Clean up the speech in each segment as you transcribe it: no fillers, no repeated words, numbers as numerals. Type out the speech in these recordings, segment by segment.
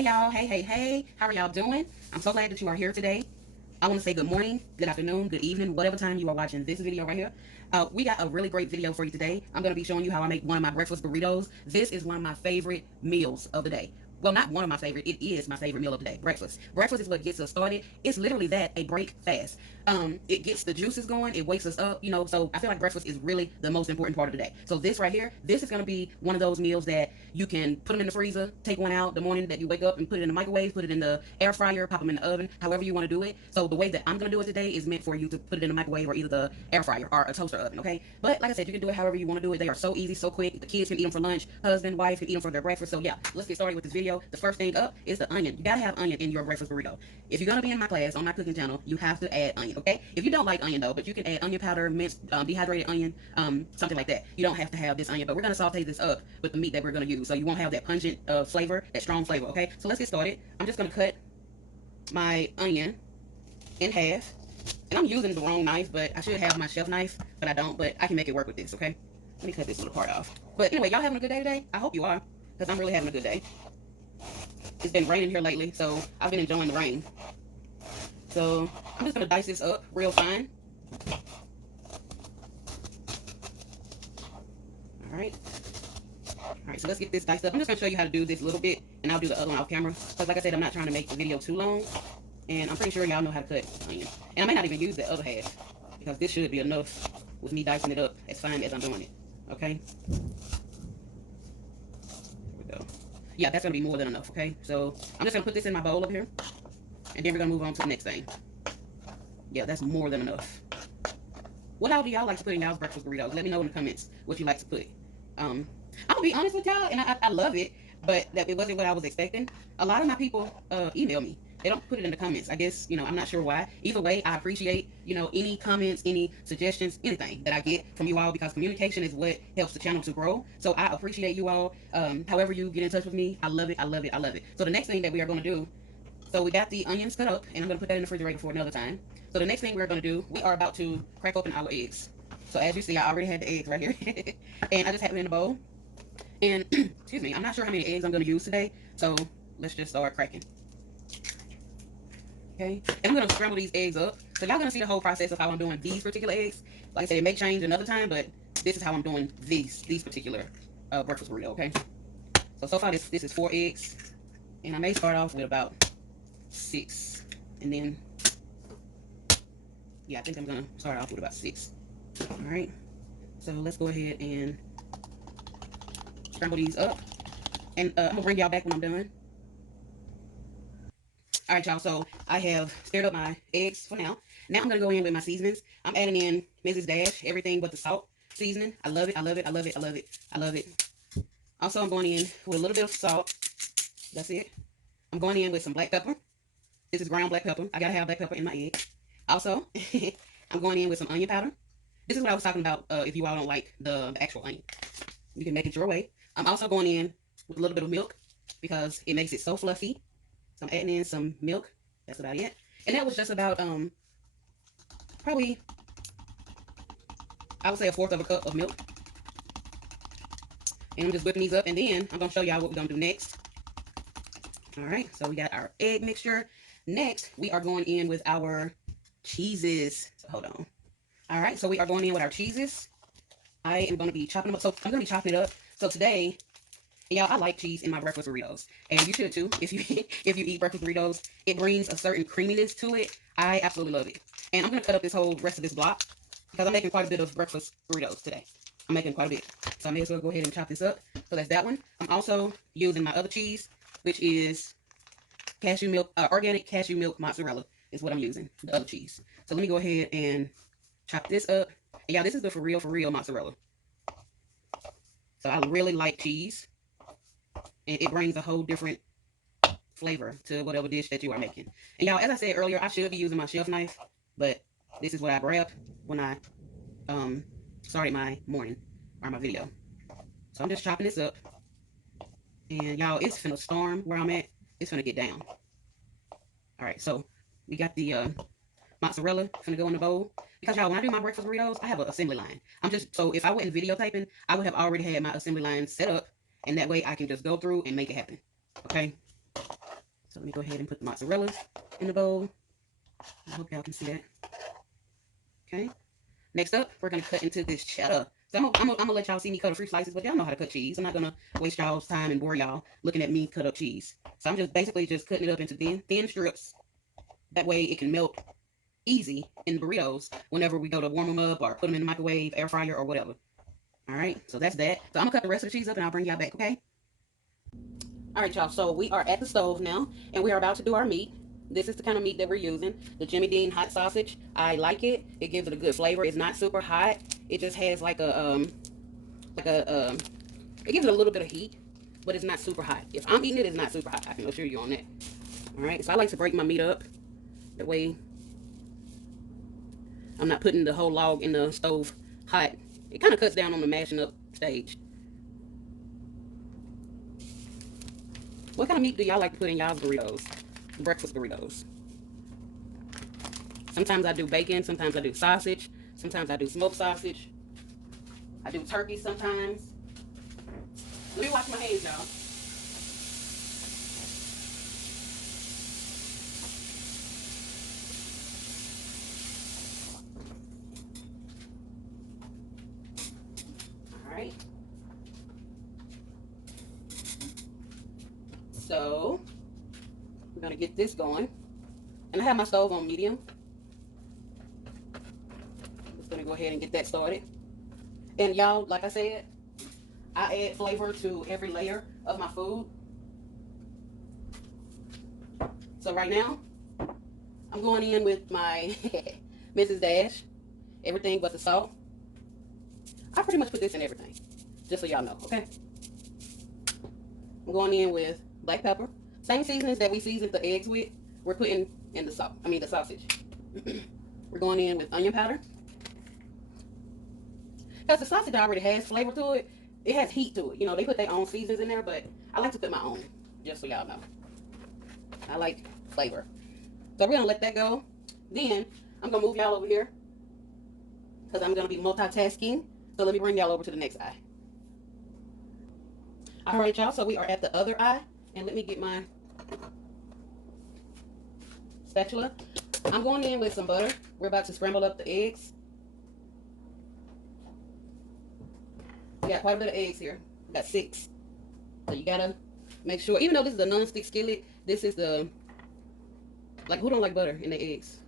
Hey y'all, hey, how are y'all doing? I'm so glad that you are here today. I want to say good morning, good afternoon, good evening, whatever time you are watching this video right here. We got a really great video for you today. I'm going to be showing you how I make one of my breakfast burritos. This is one of my favorite meals of the day. Well, not one of my favorite, it is my favorite meal of the day, breakfast. Breakfast is what gets us started. It's literally that, a break fast. It gets the juices going, it wakes us up, you know, so I feel like breakfast is really the most important part of the day. So this right here, this is going to be one of those meals that you can put them in the freezer, take one out the morning that you wake up and put it in the microwave, put it in the air fryer, pop them in the oven, however you want to do it. So the way that I'm going to do it today is meant for you to put it in the microwave or either the air fryer or a toaster oven, okay? But like I said, you can do it however you want to do it. They are so easy, so quick. The kids can eat them for lunch, husband, wife can eat them for their breakfast. So yeah, let's get started with this video. The first thing up is the onion. You gotta have onion in your breakfast burrito. If you're gonna be in my class on my cooking channel, you have to add onion, okay? If you don't like onion though, but you can add onion powder, minced, dehydrated onion, something like that. You don't have to have this onion, but we're gonna saute this up with the meat that we're gonna use, so you won't have that pungent flavor, that strong flavor, okay? So let's get started. I'm just gonna cut my onion in half, and I'm using the wrong knife, but I should have my chef knife, but I don't, but I can make it work with this, okay? Let me cut this little part off. But anyway, y'all having a good day today? I hope you are, because I'm really having a good day. It's been raining here lately, so I've been enjoying the rain. So I'm just gonna dice this up real fine. All right. All right, so let's get this diced up. I'm just gonna show you how to do this a little bit, and I'll do the other one off camera. Because like I said, I'm not trying to make the video too long, and I'm pretty sure y'all know how to cut onion. And I may not even use the other half, because this should be enough with me dicing it up as fine as I'm doing it, okay? There we go. Yeah, that's gonna be more than enough, okay? So I'm just gonna put this in my bowl up here, and then we're gonna move on to the next thing. Yeah, that's more than enough. What all do y'all like to put in y'all's breakfast burritos? Let me know in the comments what you like to put. I'm gonna be honest with y'all, and I love it, but that it wasn't what I was expecting. A lot of my people email me. They don't put it in the comments. I guess, you know, I'm not sure why. Either way, I appreciate, you know, any comments, any suggestions, anything that I get from you all, because communication is what helps the channel to grow. So I appreciate you all. However you get in touch with me, I love it, I love it, I love it. So the next thing that we are gonna do, so we got the onions cut up, and I'm gonna put that in the refrigerator for another time. So the next thing we're gonna do, we are about to crack open our eggs. So as you see, I already had the eggs right here, and I just have it in a bowl. And excuse me, I'm not sure how many eggs I'm gonna use today, so let's just start cracking. Okay, and I'm gonna scramble these eggs up. So y'all gonna see the whole process of how I'm doing these particular eggs. Like I said, it may change another time, but this is how I'm doing these particular breakfast burrito. Okay, so far this is 4 eggs, and I may start off with about 6, and then yeah, I think I'm gonna start off with about 6. All right, so let's go ahead and scramble these up, and I'm gonna bring y'all back when I'm done. All right, y'all, so I have stirred up my eggs for now. Now I'm gonna go in with my seasonings. I'm adding in Mrs. Dash, everything but the salt seasoning. I love it, I love it, I love it, I love it, I love it. Also, I'm going in with a little bit of salt. That's it. I'm going in with some black pepper. This is ground black pepper. I gotta have black pepper in my egg. Also, I'm going in with some onion powder. This is what I was talking about. If you all don't like the actual onion, you can make it your way. I'm also going in with a little bit of milk because it makes it so fluffy. So I'm adding in some milk. That's about it. And that was just about probably, I would say, 1/4 of a cup of milk. And I'm just whipping these up, and then I'm gonna show y'all what we're gonna do next. All right, so we got our egg mixture. Next, we are going in with our cheeses. So hold on. All right, so we are going in with our cheeses. I am going to be chopping them up. So I'm going to be chopping it up. So today, y'all, I like cheese in my breakfast burritos, and you should too. If you if you eat breakfast burritos, it brings a certain creaminess to it. I absolutely love it. And I'm going to cut up this whole rest of this block because I'm making quite a bit of breakfast burritos today. I'm making quite a bit, so I may as well go ahead and chop this up. So that's that one. I'm also using my other cheese, which is cashew milk, organic cashew milk mozzarella is what I'm using, the other cheese. So let me go ahead and chop this up. And y'all, this is the for real mozzarella. So I really like cheese, and it brings a whole different flavor to whatever dish that you are making. And y'all, as I said earlier, I should be using my chef knife, but this is what I grabbed when I started my morning or my video. So I'm just chopping this up, and y'all, it's finna storm where I'm at. It's finna get down. All right, so we got the mozzarella finna go in the bowl, because y'all, when I do my breakfast burritos, I have an assembly line. So if I wasn't videotaping, I would have already had my assembly line set up, and that way I can just go through and make it happen. Okay, So let me go ahead and put the mozzarella in the bowl. I hope y'all can see that. Okay. Next up, we're going to cut into this cheddar. So I'm gonna let y'all see me cut a few slices, but y'all know how to cut cheese. I'm not going to waste y'all's time and bore y'all looking at me cut up cheese. So I'm just basically just cutting it up into thin strips. That way it can melt easy in burritos whenever we go to warm them up or put them in the microwave, air fryer, or whatever. All right, so that's that. So I'm going to cut the rest of the cheese up and I'll bring y'all back, okay? All right, y'all, so we are at the stove now, and we are about to do our meat. This is the kind of meat that we're using, the Jimmy Dean hot sausage. I like it. It gives it a good flavor. It's not super hot. It just has it gives it a little bit of heat, but it's not super hot. If I'm eating it, it's not super hot. I can assure you on that. All right, so I like to break my meat up. That way I'm not putting the whole log in the stove hot. It kind of cuts down on the mashing up stage. What kind of meat do y'all like to put in y'all's burritos? Breakfast burritos. Sometimes I do bacon, sometimes I do sausage, sometimes I do smoked sausage. I do turkey sometimes. Let me wash my hands, y'all. All right. So we're gonna get this going. And I have my stove on medium. I'm just gonna go ahead and get that started. And y'all, like I said, I add flavor to every layer of my food. So right now, I'm going in with my Mrs. Dash, everything but the salt. I pretty much put this in everything, just so y'all know, okay? I'm going in with black pepper. Same seasonings that we seasoned the eggs with, we're putting in the the sausage. We're going in with onion powder. Because the sausage already has flavor to it. It has heat to it. You know, they put their own seasonings in there, but I like to put my own, just so y'all know. I like flavor. So we're going to let that go. Then, I'm going to move y'all over here, because I'm going to be multitasking. So let me bring y'all over to the next eye. All right, y'all. So we are at the other eye. And let me get my spatula. I'm going in with some butter. We're about to scramble up the eggs. We got quite a bit of eggs here. We got 6. So you gotta make sure, even though this is a non-stick skillet, this is the, like, who don't like butter in their eggs?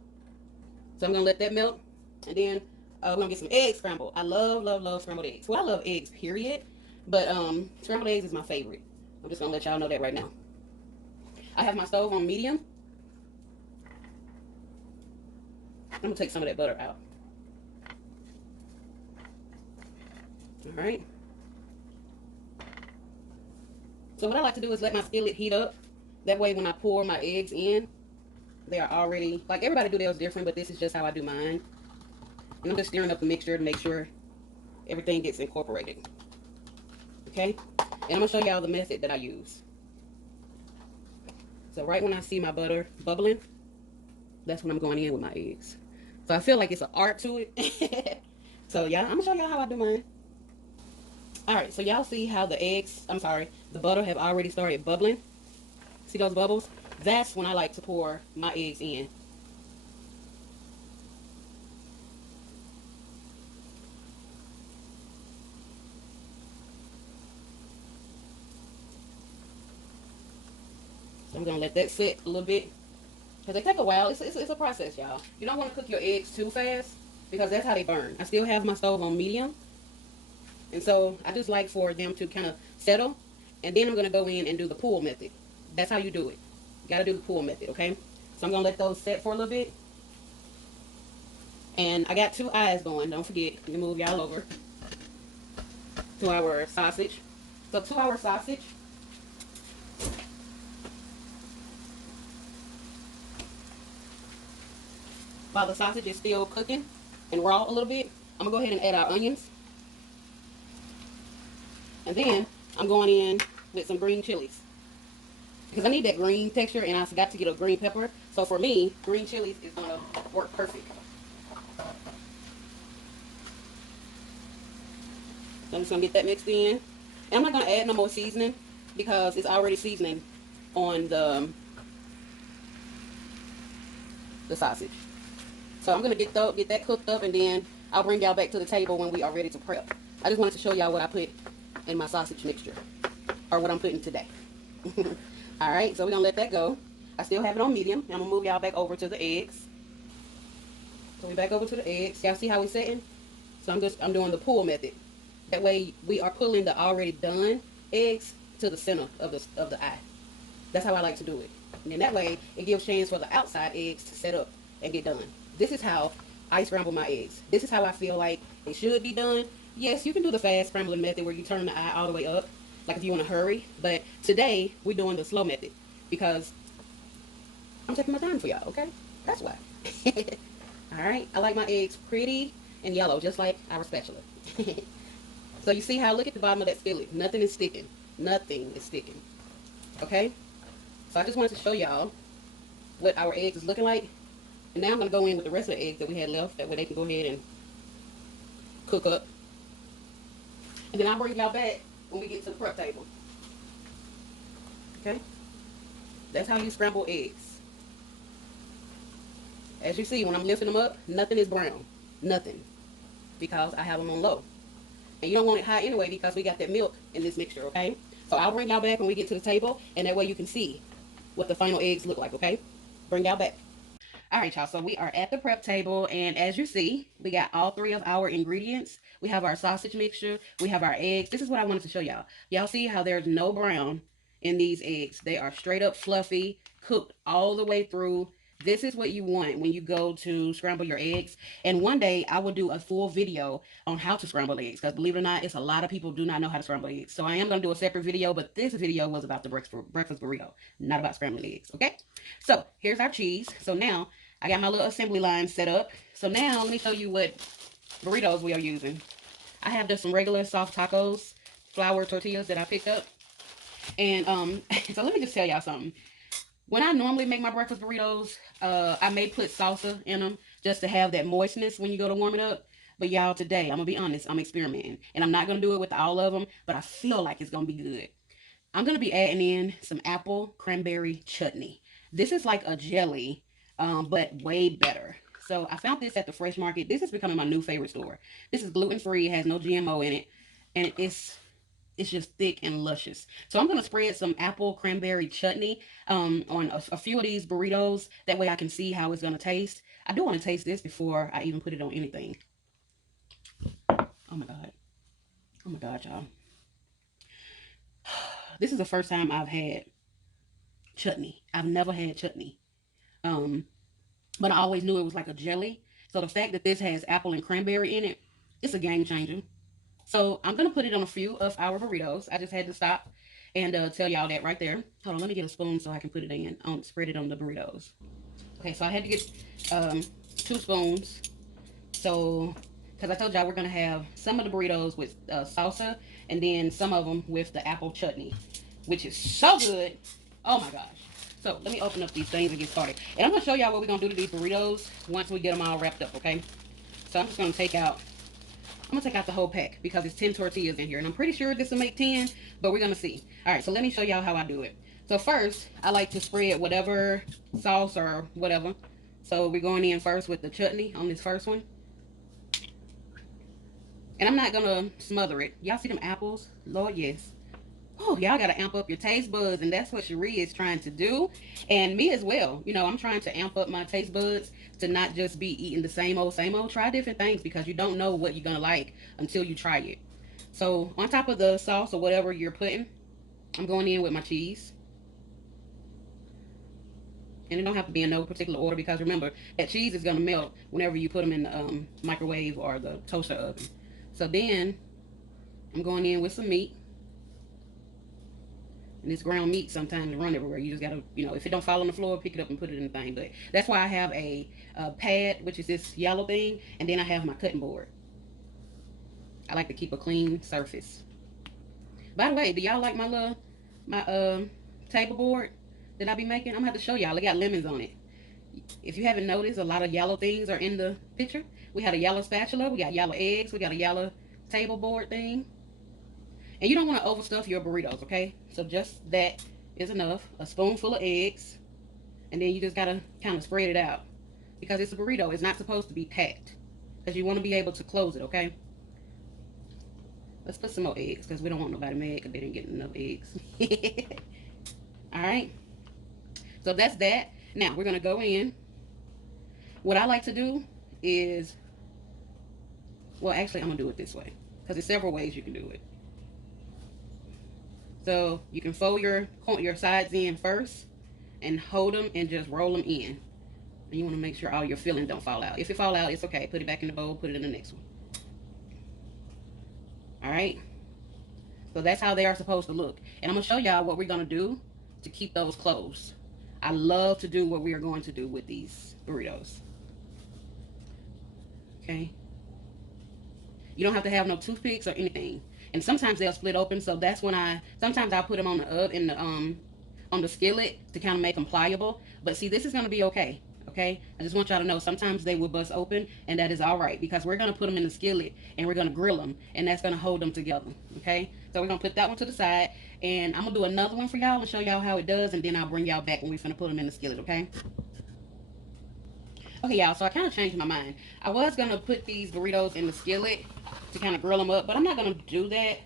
So I'm gonna let that melt. And then we're gonna get some egg scrambled. I love scrambled eggs. Well, I love eggs, period. But scrambled eggs is my favorite. I'm just gonna let y'all know that right now. I have my stove on medium. I'm gonna take some of that butter out. All right. So what I like to do is let my skillet heat up. That way when I pour my eggs in, they are already, like everybody do theirs different, but this is just how I do mine. And I'm just stirring up the mixture to make sure everything gets incorporated. Okay? And I'm gonna show y'all the method that I use. So right when I see my butter bubbling, that's when I'm going in with my eggs. So I feel like it's an art to it. So yeah, I'm gonna show y'all how I do mine. All right, so y'all see how the butter have already started bubbling. See those bubbles? That's when I like to pour my eggs in. So I'm gonna let that sit a little bit, because they take a while. It's a process, y'all. You don't want to cook your eggs too fast, because that's how they burn. I still have my stove on medium. And so I just like for them to kind of settle. And then I'm going to go in and do the pull method. That's how you do it. You got to do the pull method, okay? So I'm going to let those set for a little bit. And I got 2 eyes going. Don't forget. Let me move y'all over to our sausage. So to our sausage. While the sausage is still cooking and raw a little bit, I'm going to go ahead and add our onions. And then I'm going in with some green chilies, because I need that green texture, and I forgot to get a green pepper. So for me, green chilies is going to work perfect. So I'm just going to get that mixed in. And I'm not going to add no more seasoning, because it's already seasoning on the the sausage. So I'm gonna get that cooked up, and then I'll bring y'all back to the table when we are ready to prep. I just wanted to show y'all what I put in my sausage mixture, or what I'm putting today. All right, so we're gonna let that go. I still have it on medium, and I'm gonna move y'all back over to the eggs. So we back over to the eggs. Y'all see how we're setting? So I'm doing the pull method. That way we are pulling the already done eggs to the center of the eye. That's how I like to do it. And then that way it gives chance for the outside eggs to set up and get done. This is how I scramble my eggs. This is how I feel like it should be done. Yes, you can do the fast scrambling method where you turn the eye all the way up, like if you want to hurry. But today we're doing the slow method because I'm taking my time for y'all, okay? That's why. Alright, I like my eggs pretty and yellow, just like our spatula. So you see how, look at the bottom of that skillet. Nothing is sticking. Nothing is sticking. Okay? So I just wanted to show y'all what our eggs is looking like. And now I'm going to go in with the rest of the eggs that we had left. That way they can go ahead and cook up. And then I'll bring y'all back when we get to the prep table. Okay? That's how you scramble eggs. As you see, when I'm lifting them up, nothing is brown. Nothing. Because I have them on low. And you don't want it high anyway because we got that milk in this mixture, okay? So I'll bring y'all back when we get to the table, and that way you can see what the final eggs look like, okay? Bring y'all back. All right, y'all, so we are at the prep table, and as you see, we got all three of our ingredients. We have our sausage mixture, we have our eggs. This is what I wanted to show y'all. Y'all see how there's no brown in these eggs. They are straight up fluffy, cooked all the way through. This is what you want when you go to scramble your eggs. And one day I will do a full video on how to scramble eggs, because believe it or not, it's a lot of people do not know how to scramble eggs. So I am going to do a separate video, but this video was about the breakfast burrito, not about scrambling eggs, okay? So here's our cheese. So now I got my little assembly line set up. So now let me show you what burritos we are using. I have just some regular soft tacos, flour tortillas that I picked up. And so let me just tell y'all something. When I normally make my breakfast burritos, I may put salsa in them just to have that moistness when you go to warm it up. But y'all, today, I'm going to be honest, I'm experimenting. And I'm not going to do it with all of them, but I feel like it's going to be good. I'm going to be adding in some apple cranberry chutney. This is like a jelly, but way better. So I found this at the Fresh Market. This is becoming my new favorite store. This is gluten-free, it has no GMO in it, and it's just thick and luscious. So I'm going to spread some apple cranberry chutney on a few of these burritos. That way I can see how it's going to taste. I do want to taste this before I even put it on anything. Oh my God. Oh my God, y'all. This is the first time I've had chutney. I've never had chutney. But I always knew it was like a jelly. So the fact that this has apple and cranberry in it, it's a game changer. So I'm going to put it on a few of our burritos. I just had to stop and tell y'all that right there. Hold on, let me get a spoon so I can put it in, spread it on the burritos. Okay, so I had to get 2 spoons. So, because I told y'all we're going to have some of the burritos with salsa and then some of them with the apple chutney, which is so good. Oh my gosh. So let me open up these things and get started. And I'm going to show y'all what we're going to do to these burritos once we get them all wrapped up, okay? So I'm just going to take out the whole pack because it's 10 tortillas in here. And I'm pretty sure this will make 10, but we're going to see. All right, so let me show y'all how I do it. So first, I like to spread whatever sauce or whatever. So we're going in first with the chutney on this first one. And I'm not going to smother it. Y'all see them apples? Lord, yes. Oh, y'all got to amp up your taste buds, and that's what Cherie is trying to do. And me as well. You know, I'm trying to amp up my taste buds to not just be eating the same old, same old. Try different things because you don't know what you're going to like until you try it. So on top of the sauce or whatever you're putting, I'm going in with my cheese. And it don't have to be in no particular order because remember, that cheese is going to melt whenever you put them in the microwave or the toaster oven. So then I'm going in with some meat. And this ground meat sometimes run everywhere. You just gotta, you know, if it don't fall on the floor, pick it up and put it in the thing. But that's why I have a pad, which is this yellow thing, and then I have my cutting board. I like to keep a clean surface. By the way, do y'all like my table board that I be making? I'm gonna have to show y'all. It got lemons on it. If you haven't noticed, a lot of yellow things are in the picture. We had a yellow spatula, we got yellow eggs, we got a yellow table board thing. And you don't want to overstuff your burritos, okay? So just that is enough. A spoonful of eggs. And then you just got to kind of spread it out. because it's a burrito. It's not supposed to be packed because you want to be able to close it, okay? Let's put some more eggs because we don't want nobody mad because they didn't get enough eggs. All right. So that's that. Now we're going to go in. What I like to do is, well, actually, I'm going to do it this way because there's several ways you can do it. So you can fold your sides in first and hold them and just roll them in. And you want to make sure all your filling don't fall out. If it fall out, it's okay. Put it back in the bowl. Put it in the next one. All right. So that's how they are supposed to look. And I'm going to show y'all what we're going to do to keep those closed. I love to do what we are going to do with these burritos. Okay. You don't have to have no toothpicks or anything. And sometimes they'll split open, so that's when sometimes I'll put them on the skillet to kind of make them pliable. But see, this is going to be okay. Okay, I just want y'all to know sometimes they will bust open, and that is all right because we're going to put them in the skillet and we're going to grill them, and that's going to hold them together. Okay, so we're going to put that one to the side, and I'm going to do another one for y'all and show y'all how it does, and then I'll bring y'all back when we're going to put them in the skillet. Okay. Okay, y'all, so I kind of changed my mind. I was going to put these burritos in the skillet to kind of grill them up, but I'm not going to do that.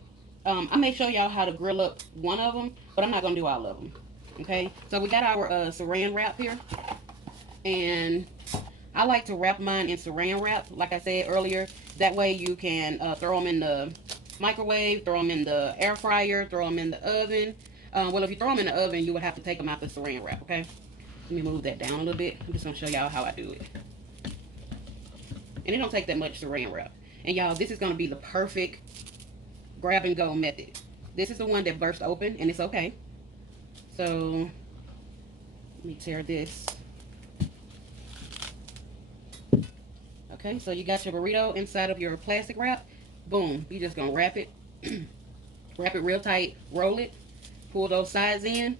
I may show y'all how to grill up one of them, but I'm not going to do all of them. Okay, so we got our saran wrap here. And I like to wrap mine in saran wrap, like I said earlier. That way you can throw them in the microwave, throw them in the air fryer, throw them in the oven. Well, if you throw them in the oven, you would have to take them out the saran wrap, okay? Let me move that down a little bit. I'm just going to show y'all how I do it. And it don't take that much saran wrap. And y'all, this is going to be the perfect grab and go method. This is the one that burst open, and it's okay. So, let me tear this. Okay, so you got your burrito inside of your plastic wrap. Boom, you just gonna wrap it. Wrap it real tight, roll it, pull those sides in,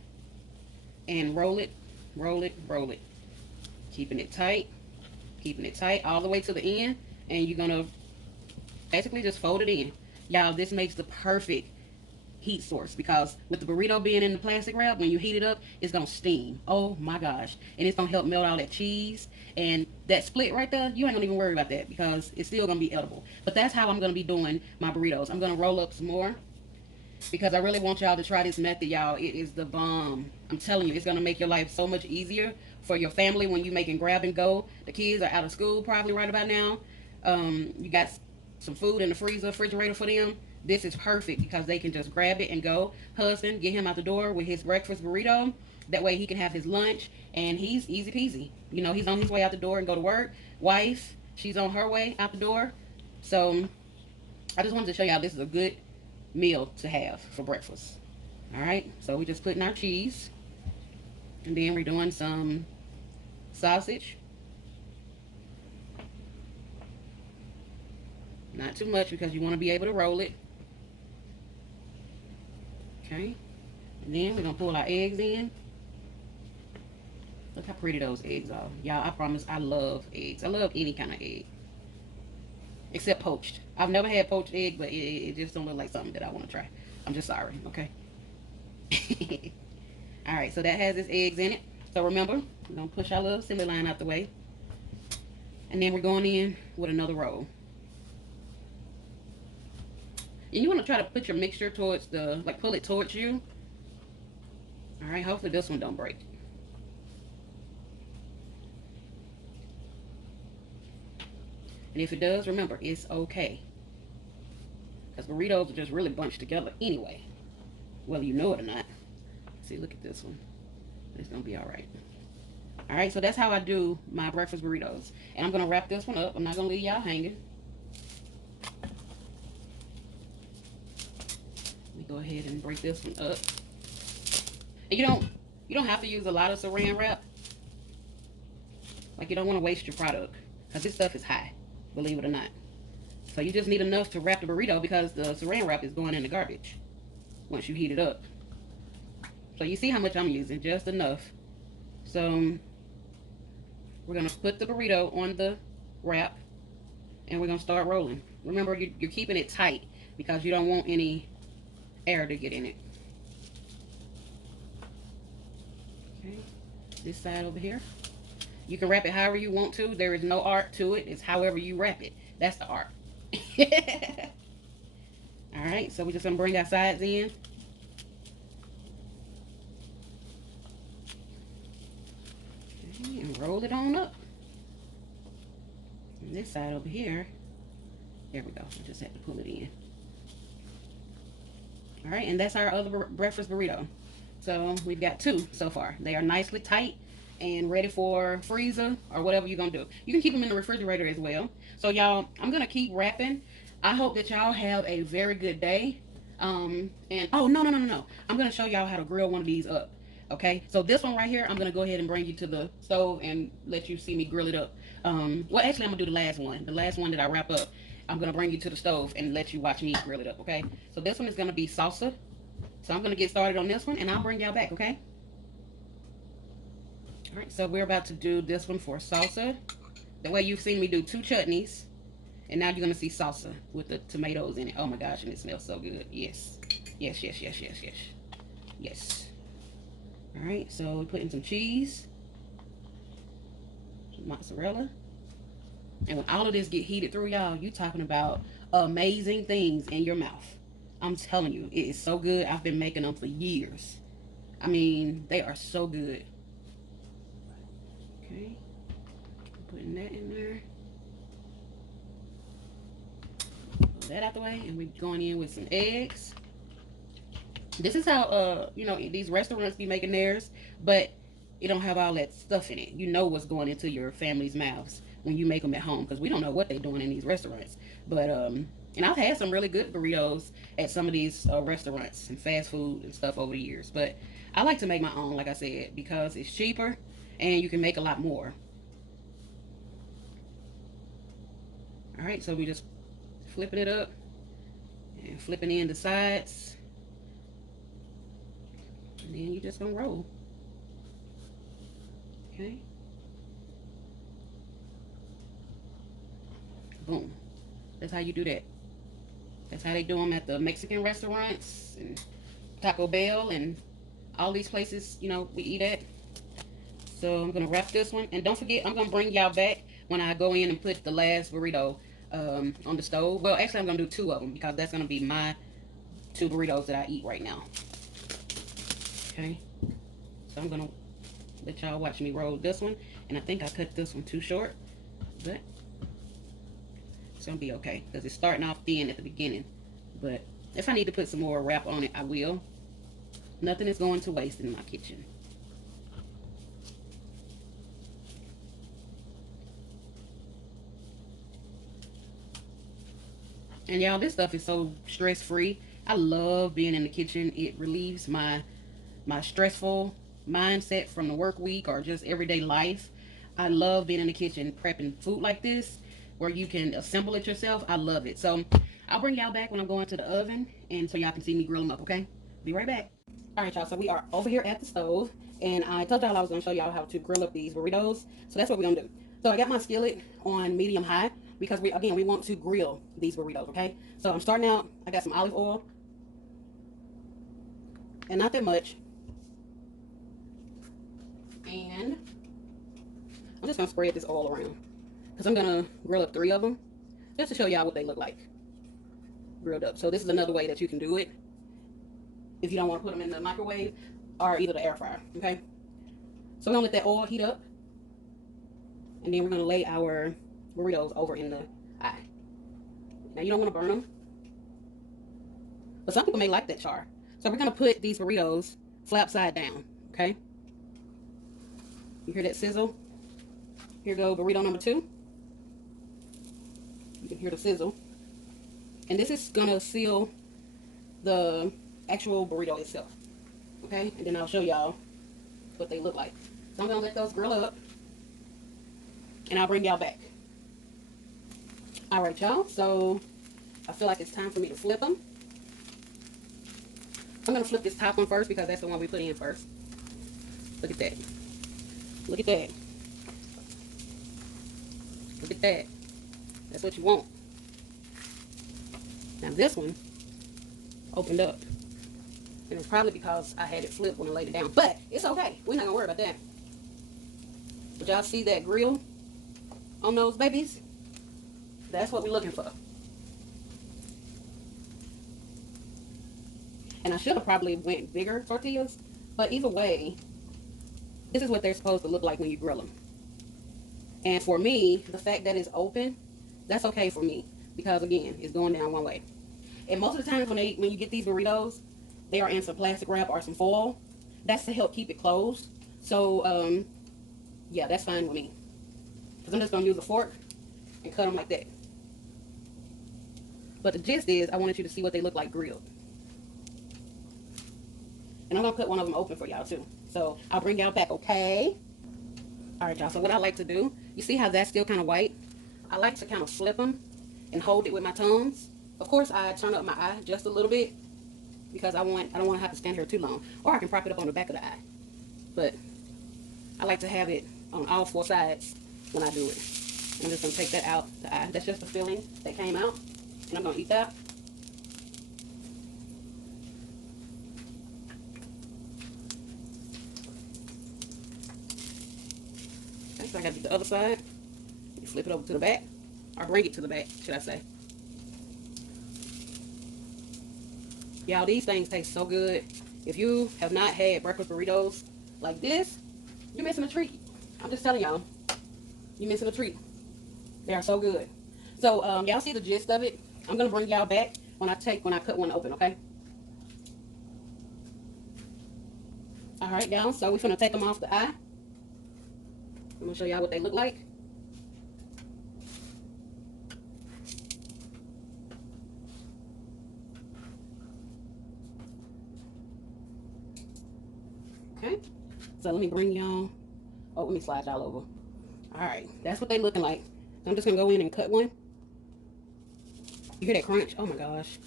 and roll it, roll it, roll it. Keeping it tight all the way to the end, and you're gonna basically just fold it in. Y'all, this makes the perfect heat source because with the burrito being in the plastic wrap, when you heat it up, it's gonna steam. Oh my gosh. And it's gonna help melt all that cheese, and that split right there, you ain't gonna even worry about that because it's still gonna be edible. But that's how I'm gonna be doing my burritos. I'm gonna roll up some more because I really want y'all to try this method, y'all. It is the bomb. I'm telling you, it's gonna make your life so much easier for your family when you making grab and go. The kids are out of school probably right about now. You got some food in the refrigerator for them. This is perfect because they can just grab it and go. Husband, get him out the door with his breakfast burrito. That way he can have his lunch and he's easy peasy. You know, he's on his way out the door and go to work. Wife, she's on her way out the door. So I just wanted to show y'all this is a good meal to have for breakfast. All right, so we just putting our cheese, and then we're doing some sausage. Not too much because you want to be able to roll it. Okay, and then we're gonna pull our eggs in. Look how pretty those eggs are. Y'all, I promise I love eggs. I love any kind of egg. Except poached. I've never had poached egg, but it just don't look like something that I want to try. I'm just sorry, okay? Alright, so that has its eggs in it. So remember, we're gonna push our little assembly line out the way. And then we're going in with another roll. And you want to try to put your mixture towards pull it towards you. Alright, hopefully this one don't break. And if it does, remember, it's okay. Because burritos are just really bunched together anyway. Whether you know it or not. See, look at this one. It's going to be alright. Alright, so that's how I do my breakfast burritos. And I'm going to wrap this one up. I'm not going to leave y'all hanging. Let me go ahead and break this one up. And you don't have to use a lot of saran wrap. Like, you don't want to waste your product. Because this stuff is high, believe it or not. So you just need enough to wrap the burrito because the saran wrap is going in the garbage once you heat it up. So you see how much I'm using, just enough. So we're going to put the burrito on the wrap and we're going to start rolling. Remember, you're keeping it tight because you don't want any air to get in it. Okay, this side over here. You can wrap it however you want to. There is no art to it. It's however you wrap it. That's the art. All right, so we're just gonna bring our sides in. Okay, and roll it on up. And this side over here, there we go. I just had to pull it in. All right, and that's our other breakfast burrito. So we've got two so far. They are nicely tight and ready for freezer or whatever you're gonna do. You can keep them in the refrigerator as well. So y'all, I'm gonna keep wrapping. I hope that y'all have a very good day. And oh no. I'm gonna show y'all how to grill one of these up. Okay, so this one right here, I'm gonna go ahead and bring you to the stove and let you see me grill it up. Well, actually, I'm gonna do the last one. The last one that I wrap up, I'm gonna bring you to the stove and let you watch me grill it up. Okay, so this one is gonna be salsa. So I'm gonna get started on this one, and I'll bring y'all back. Okay. All right, so we're about to do this one for salsa. The way you've seen me do two chutneys, and now you're gonna see salsa with the tomatoes in it. Oh my gosh, and it smells so good. Yes. Yes. All right, so we put in some cheese, some mozzarella, and when all of this get heated through, y'all, you talking about amazing things in your mouth. I'm telling you, it is so good. I've been making them for years. I mean, they are so good. Okay, putting that in there. Pull that out the way, and we're going in with some eggs. This is how these restaurants be making theirs, but it don't have all that stuff in it. You know what's going into your family's mouths when you make them at home, because we don't know what they're doing in these restaurants. But and I've had some really good burritos at some of these restaurants and fast food and stuff over the years. But I like to make my own, like I said, because it's cheaper and you can make a lot more. All right, so we just flipping it up and flipping in the sides. And then you just gonna roll. Okay. Boom. That's how you do that. That's how they do them at the Mexican restaurants and Taco Bell and all these places, we eat at. So I'm gonna wrap this one. And don't forget, I'm gonna bring y'all back when I go in and put the last burrito on the stove. Well, actually, I'm gonna do two of them because that's gonna be my two burritos that I eat right now. Okay, so I'm gonna let y'all watch me roll this one, and I think I cut this one too short, but it's gonna be okay because it's starting off thin at the beginning. But if I need to put some more wrap on it, I will. Nothing is going to waste in my kitchen. And y'all, this stuff is so stress-free. I love being in the kitchen. It relieves my stressful mindset from the work week or just everyday life. I love being in the kitchen prepping food like this where you can assemble it yourself. I love it. So I'll bring y'all back when I'm going to the oven and so y'all can see me grill them up, okay? Be right back. All right, y'all, so we are over here at the stove and I told y'all I was gonna show y'all how to grill up these burritos. So that's what we're gonna do. So I got my skillet on medium high because we want to grill these burritos, okay? So I'm starting out, I got some olive oil and not that much. And I'm just gonna spread this all around because I'm gonna grill up 3 of them just to show y'all what they look like grilled up. So this is another way that you can do it if you don't want to put them in the microwave or either the air fryer. Okay, so we're gonna let that oil heat up, and then we're gonna lay our burritos over in the eye. Now you don't want to burn them, but some people may like that char. So we're gonna put these burritos flap side down. Okay. You hear that sizzle? Here go burrito number 2. You can hear the sizzle. And this is gonna seal the actual burrito itself. Okay? And then I'll show y'all what they look like. So I'm gonna let those grill up. And I'll bring y'all back. Alright, y'all. So I feel like it's time for me to flip them. I'm gonna flip this top one first because that's the one we put in first. Look at that. Look at that. Look at that. That's what you want. Now this one opened up. And it's probably because I had it flipped when I laid it down. But it's okay. We're not going to worry about that. But y'all see that grill on those babies? That's what we're looking for. And I should have probably went bigger tortillas, but either way, this is what they're supposed to look like when you grill them. And for me, the fact that it's open, that's okay for me, because again, it's going down one way. And most of the times when you get these burritos, they are in some plastic wrap or some foil. That's to help keep it closed. So yeah, that's fine with me. Because I'm just going to use a fork and cut them like that. But the gist is, I wanted you to see what they look like grilled. And I'm going to cut one of them open for y'all too. So I'll bring y'all back, okay? Alright, y'all. So what I like to do, you see how that's still kind of white? I like to kind of flip them and hold it with my tongs. Of course, I turn up my eye just a little bit because I don't want to have to stand here too long. Or I can prop it up on the back of the eye. But I like to have it on all four sides when I do it. I'm just going to take that out the eye. That's just the filling that came out. And I'm going to eat that. Okay, so I got to do the other side. You flip it over to the back. Or bring it to the back, should I say. Y'all, these things taste so good. If you have not had breakfast burritos like this, you're missing a treat. I'm just telling y'all, you're missing a treat. They are so good. So y'all see the gist of it. I'm gonna bring y'all back when I cut one open, okay? All right, y'all. So we're gonna take them off the eye. I'm gonna show y'all what they look like. Okay. So let me bring y'all. Oh, let me slide y'all over. All right, that's what they looking like. So I'm just gonna go in and cut one. You hear that crunch? Oh my gosh.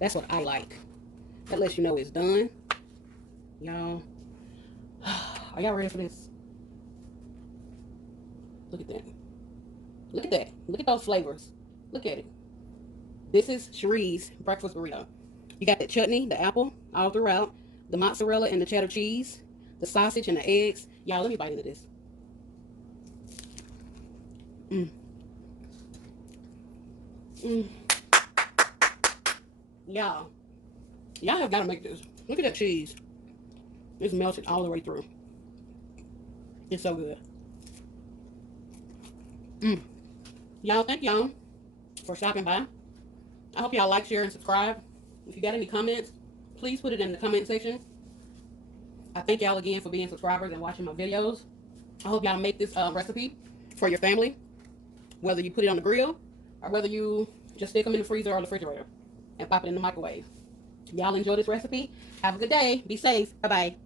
That's what I like. That lets you know it's done. Y'all, are y'all ready for this? Look at that. Look at that. Look at those flavors. Look at it. This is Cheree's breakfast burrito. You got the chutney, the apple, all throughout, the mozzarella and the cheddar cheese, the sausage and the eggs. Y'all, let me bite into this. Y'all have got to make this. Look at that cheese. It's melted all the way through. It's so good. Y'all, thank y'all for stopping by. I hope y'all like, share, and subscribe. If you got any comments, please put it in the comment section. I thank y'all again for being subscribers and watching my videos. I hope y'all make this recipe for your family, whether you put it on the grill or whether you just stick them in the freezer or the refrigerator and pop it in the microwave. Y'all enjoy this recipe. Have a good day. Be safe. Bye-bye.